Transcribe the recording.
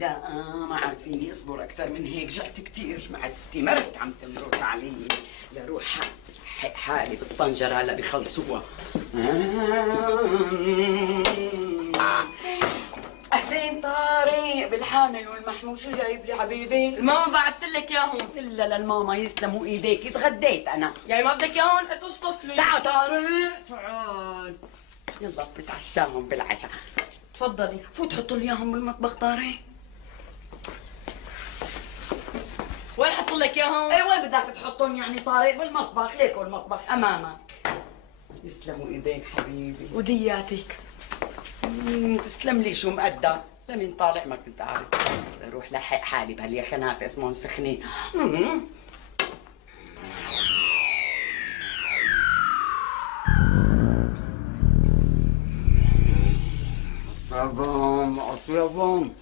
لا ما عاد فيني اصبر اكثر من هيك، جعت كثير، معدتي مرت عم تمرق علي، لروح حالي بالطنجره هلا بخلصوها. اهلين طارق بالحامل والمحمول، شو جايب لي حبيبي؟ الماما بعثت لك اياهم. الا للماما يسلموا ايديك، اتغديت انا. يعني ما بدك اياهم؟ اتصطف لي. تعال طارق تعال، يلا بتعشاهم بالعشاء. تفضلي. فوت حط لي اياهم بالمطبخ طارق. وين حط لك اياهم؟ ايه وين بدك تحطهم يعني طارق؟ بالمطبخ، ليكو المطبخ امامك. يسلموا ايديك حبيبي. ودياتك. تسلم لي شو مقدر، لمين طالع ما كنت عارف. اروح لحق حالي بهاليخنات اسمهم سخنين. اطيبهم اطيبهم.